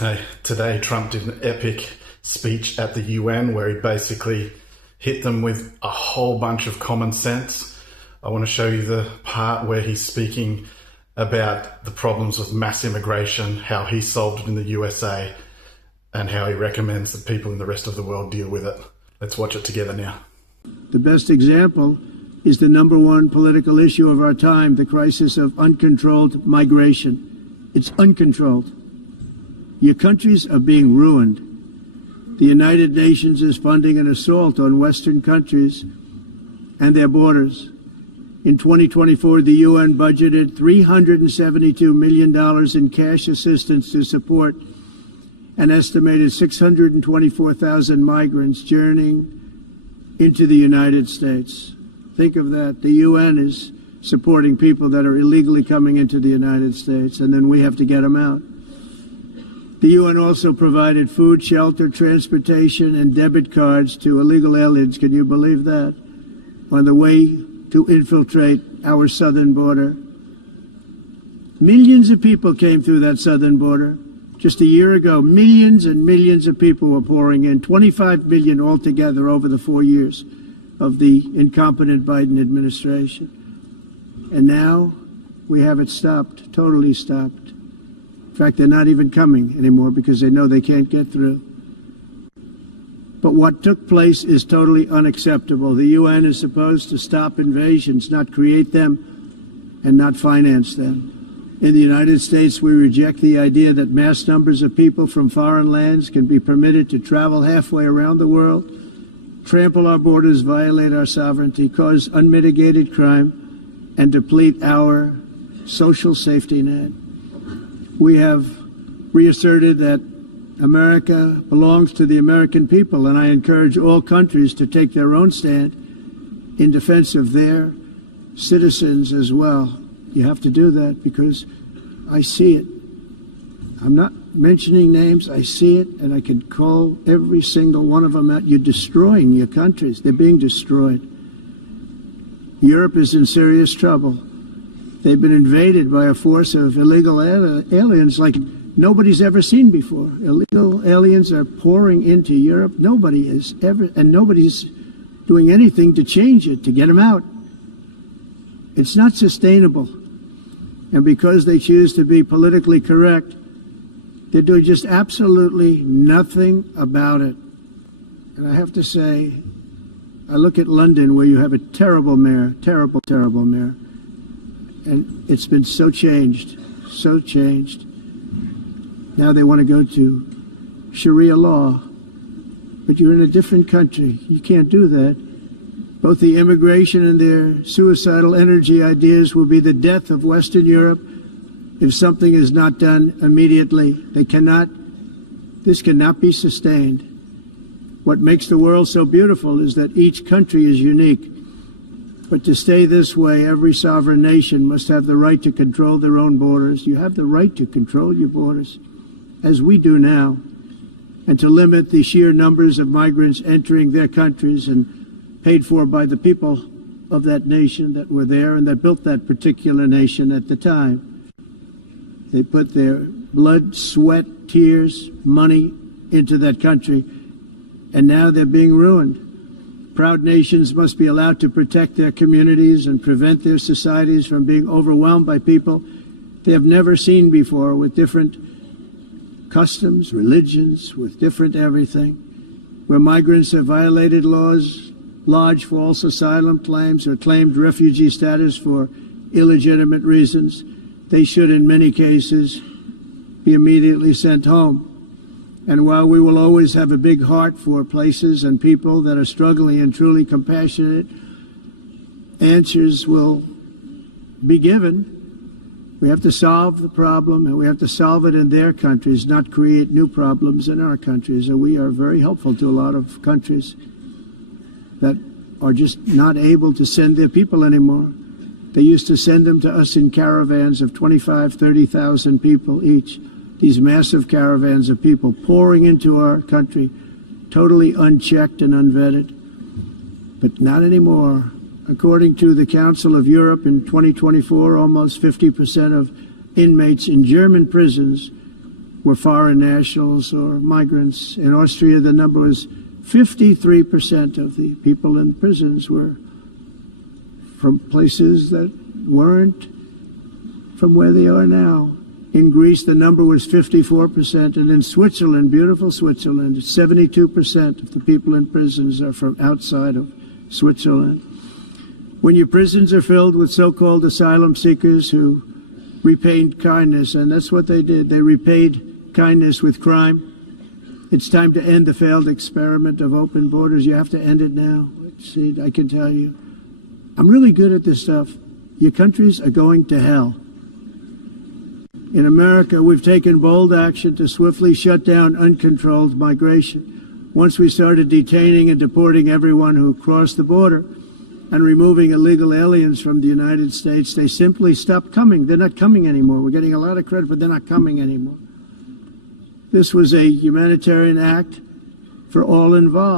Hey, today Trump did an epic speech at the UN where he basically hit them with a whole bunch of common sense. I want to show you the part where he's speaking about the problems with mass immigration, how he solved it in the USA, and how he recommends that people in the rest of the world deal with it. Let's watch it together now. The best example is the number one political issue of our time, the crisis of uncontrolled migration. It's uncontrolled. Your countries are being ruined. The United Nations is funding an assault on Western countries and their borders. In 2024, the UN budgeted $372 million in cash assistance to support an estimated 624,000 migrants journeying into the United States. Think of that. The UN is supporting people that are illegally coming into the United States, and then we have to get them out. The UN also provided food, shelter, transportation, and debit cards to illegal aliens. Can you believe that? On the way to infiltrate our southern border. Millions of people came through that southern border. Just a year ago, millions and millions of people were pouring in, 25 million altogether over the 4 years of the incompetent Biden administration. And now we have it stopped, totally stopped. In fact, they're not even coming anymore because they know they can't get through. But what took place is totally unacceptable. The UN is supposed to stop invasions, not create them and not finance them. In the United States, we reject the idea that mass numbers of people from foreign lands can be permitted to travel halfway around the world, trample our borders, violate our sovereignty, cause unmitigated crime, and deplete our social safety net. We have reasserted that America belongs to the American people, and I encourage all countries to take their own stand in defense of their citizens as well. You have to do that because I see it. I'm not mentioning names. I see it, and I could call every single one of them out. You're destroying your countries. They're being destroyed. Europe is in serious trouble. They've been invaded by a force of illegal aliens like nobody's ever seen before. Illegal aliens are pouring into Europe. Nobody has ever, and nobody's doing anything to change it, to get them out. It's not sustainable. And because they choose to be politically correct, they're doing just absolutely nothing about it. And I have to say, I look at London where you have a terrible mayor, terrible, terrible mayor. And it's been so changed, so changed. Now they want to go to Sharia law. But you're in a different country. You can't do that. Both the immigration and their suicidal energy ideas will be the death of Western Europe if something is not done immediately. This cannot be sustained. What makes the world so beautiful is that each country is unique. But to stay this way, every sovereign nation must have the right to control their own borders. You have the right to control your borders, as we do now, and to limit the sheer numbers of migrants entering their countries and paid for by the people of that nation that were there and that built that particular nation at the time. They put their blood, sweat, tears, money into that country, and now they're being ruined. Proud nations must be allowed to protect their communities and prevent their societies from being overwhelmed by people they have never seen before, with different customs, religions, with different everything. Where migrants have violated laws, lodged false asylum claims, or claimed refugee status for illegitimate reasons, they should, in many cases, be immediately sent home. And while we will always have a big heart for places and people that are struggling and truly compassionate, answers will be given. We have to solve the problem, and we have to solve it in their countries, not create new problems in our countries. And we are very helpful to a lot of countries that are just not able to send their people anymore. They used to send them to us in caravans of 25,000, 30,000 people each. These massive caravans of people pouring into our country, totally unchecked and unvetted. But not anymore. According to the Council of Europe, in 2024, almost 50% of inmates in German prisons were foreign nationals or migrants. In Austria, the number was 53% of the people in prisons were from places that weren't from where they are now. In Greece, the number was 54%, and in Switzerland, beautiful Switzerland, 72% of the people in prisons are from outside of Switzerland. When your prisons are filled with so-called asylum seekers who repaid kindness, and that's what they did, they repaid kindness with crime. It's time to end the failed experiment of open borders. You have to end it now. See, I can tell you, I'm really good at this stuff. Your countries are going to hell. In America, we've taken bold action to swiftly shut down uncontrolled migration. Once we started detaining and deporting everyone who crossed the border and removing illegal aliens from the United States, they simply stopped coming. They're not coming anymore. We're getting a lot of credit, but they're not coming anymore. This was a humanitarian act for all involved.